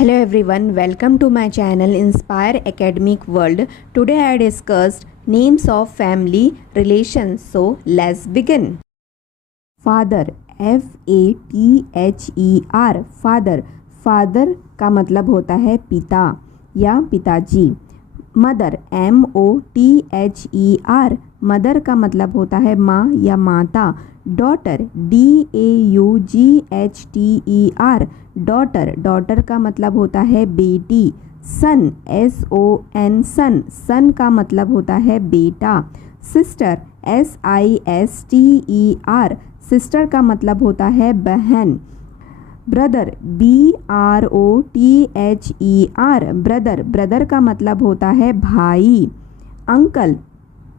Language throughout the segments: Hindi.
Hello everyone, welcome to my channel Inspire Academic World. Today I discussed names of family relations. So let's begin. Father, FATHER, father. Father का मतलब होता है पिता या पिताजी. मदर, MOTHER, मदर का मतलब होता है माँ या माता. Daughter, DAUGHTER, daughter. डॉटर का मतलब होता है बेटी. सन, SON, सन. सन का मतलब होता है बेटा. सिस्टर, SISTER, सिस्टर का मतलब होता है बहन. Brother, BROTHER, brother. ब्रदर का मतलब होता है भाई. Uncle,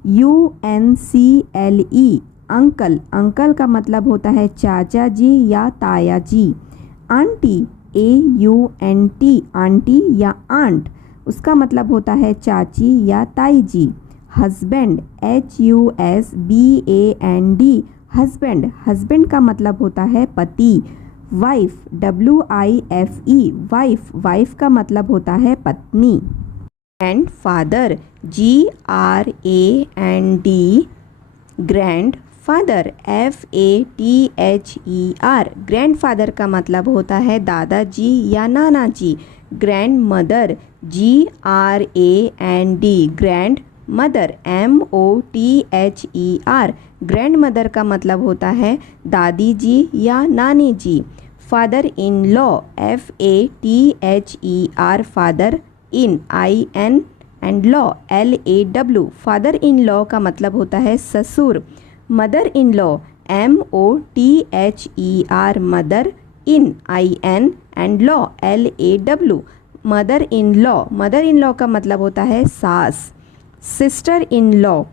UNCLE, uncle. अंकल का मतलब होता है चाचा जी या ताया जी. आंटी, AUNT, आंटी या आंट. उसका मतलब होता है चाची या ताई जी. Husband, HUSBAND, husband. हस्बैंड का मतलब होता है पति. Wife, WIFE, wife. वाइफ का मतलब होता है पत्नी. Grand father, GRAND, grand father, FATHER, grand father का मतलब होता है दादाजी या नाना जी. Grand mother, GRAND, grand mother, MOTHER, grand mother का मतलब होता है दादी जी या नानी जी. Father in law, FATHER, father in, IN and law, LAW, father in law का मतलब होता है ससुर. Mother in law, MOTHER, mother in, IN and law, LAW, mother in law. Mother in law का मतलब होता है सास. Sister in law,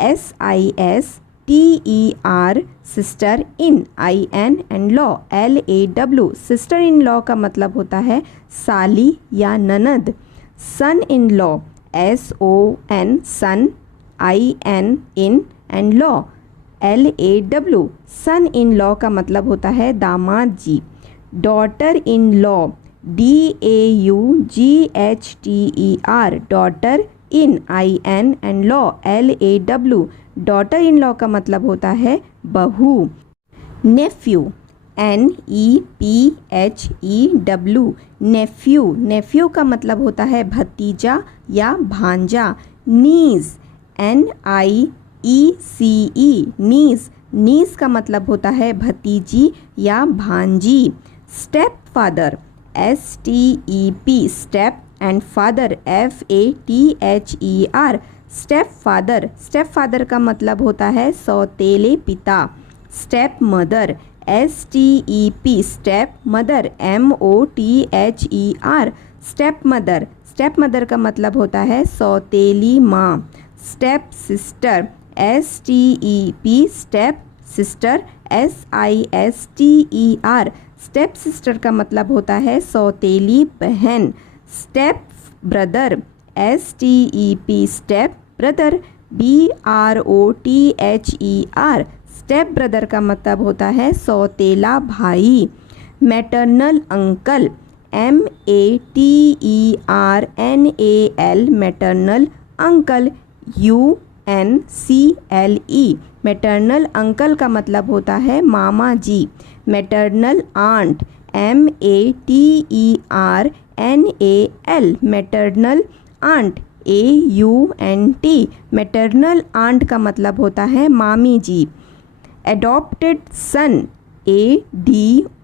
SISTER, sister in, IN and law, LAW, sister in law का मतलब होता है साली या ननद. Son in law, SON, son, IN in and law, LAW, son in law का मतलब होता है दामाद जी. Daughter in law, DAUGHTER, daughter in, IN and law, LAW, daughter in law का मतलब होता है बहू. नेफ्यू, NEPHEW, नेफ्यू. नेफ्यू का मतलब होता है भतीजा या भांजा. नीज, NIECE, नीज. नीज का मतलब होता है भतीजी या भांजी. Step father, STEP, step and father, FATHER, step father. Step father का मतलब होता है सौतेले पिता. Step mother, STEP, step mother, MOTHER, step mother. Step mother का मतलब होता है सौतेली माँ. Step sister, STEP, step sister, SISTER, step sister का मतलब होता है सौतेली बहन. Step brother, STEP, step brother, BROTHER, step brother का मतलब होता है सौतेला भाई. Maternal uncle, MATERNAL, maternal uncle, UNCLE, maternal uncle का मतलब होता है मामा जी. Maternal aunt, MATERNAL, maternal aunt, AUNT, maternal aunt का मतलब होता है मामी जी. Adopted son, ADOPTED,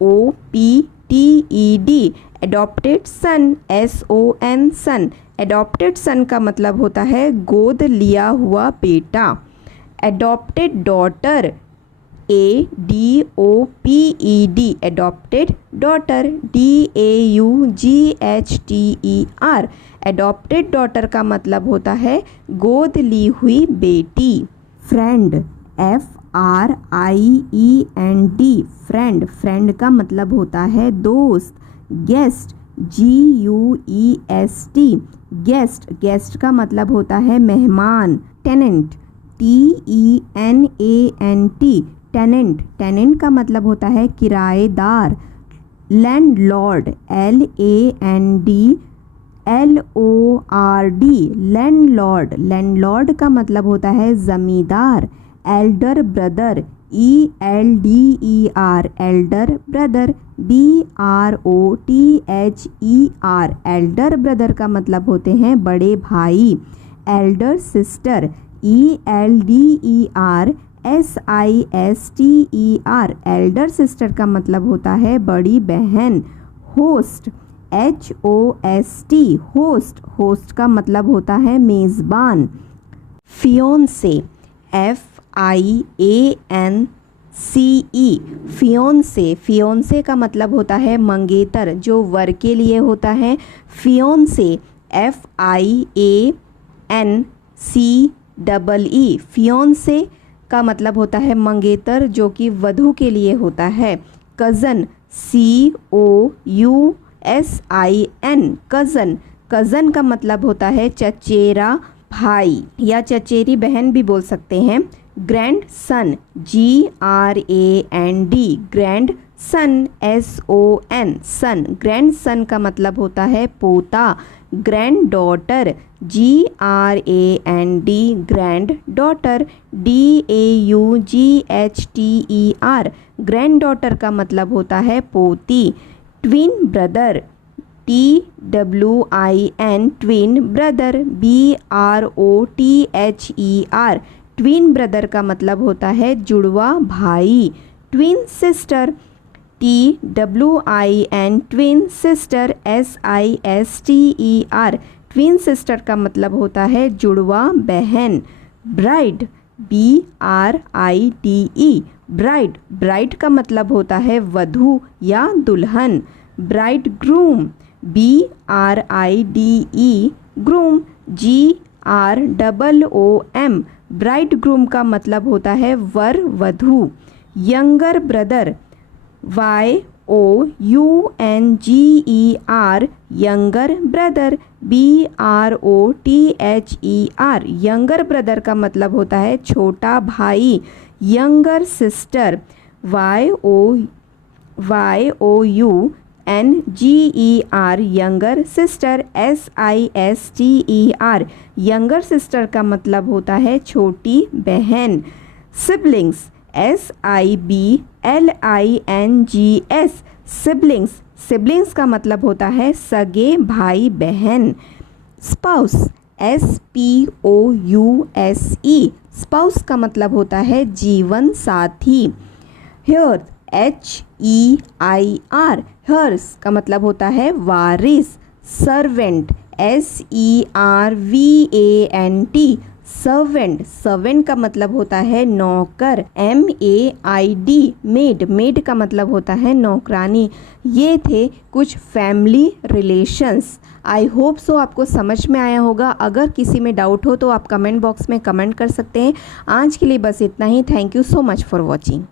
adopted son, SON, son. Adopted son का मतलब होता है गोद लिया हुआ बेटा. Adopted daughter, ADOPED, adopted daughter, DAUGHTER, adopted daughter का मतलब होता है गोद ली हुई बेटी. Friend, FRIEND, friend. फ्रेंड का मतलब होता है दोस्त. Guest, GUEST, guest. गेस्ट का मतलब होता है मेहमान. Tenant, TENANT, tenant. टेनेंट का मतलब होता है किराएदार. Landlord, LANDLORD, landlord. लैंडलॉर्ड का मतलब होता है ज़मींदार। Elder brother, ELDER, Elder brother, BROTHER, Elder brother का मतलब होते हैं बड़े भाई। Elder sister, ELDER SISTER, Elder sister का मतलब होता है बड़ी बहन। होस्ट, HOST, होस्ट, होस्ट का मतलब होता है मेज़बान। फियोंसे, FIANCE, फियोंसे, फियोंसे का मतलब होता है मंगेतर, जो वर के लिए होता है। फियोंसे, FIANCEE, फियोंसे का मतलब होता है मंगेतर, जो कि वधू के लिए होता है। कज़न, COUSIN, कज़न, कज़न का मतलब होता है चचेरा भाई या चचेरी बहन भी बोल सकते हैं। Grand son, GRAND, grand son, SON, सन, ग्रैंड सन का मतलब होता है पोता। Grand daughter, GRAND, grand daughter, DAUGHTER, grand daughter का मतलब होता है पोती। Twin brother, TWIN, twin brother, BROTHER, twin brother का मतलब होता है जुड़वा भाई। Twin sister, TWIN, twin sister, SISTER, twin sister का मतलब होता है जुड़वा बहन। ब्राइड, BRIDE, ब्राइड, ब्राइड का मतलब होता है वधू या दुल्हन। Bride groom, BRIDE, groom, GROOM, bride groom का मतलब होता है वर वधू। Younger brother, YOUNGER, younger brother, BROTHER, younger brother का मतलब होता है छोटा भाई। Younger sister, YOUNGER, younger sister, SISTER, younger sister का मतलब होता है छोटी बहन। सिबलिंग्स, SIBLINGS, सिबलिंग्स, सिबलिंग्स का मतलब होता है सगे भाई बहन। स्पाउस, SPOUSE, स्पाउस का मतलब होता है जीवन साथी। हेयर, HEIR, हर्स का मतलब होता है वारिस। सर्वेंट, SERVANT, सर्वेंट, सर्वेंट का मतलब होता है नौकर। MAID, मेड, मेड का मतलब होता है नौकरानी। ये थे कुछ family relations. I hope so आपको समझ में आया होगा। अगर किसी में डाउट हो तो आप कमेंट बॉक्स में कमेंट कर सकते हैं। आज के लिए बस इतना ही। Thank you so much for watching.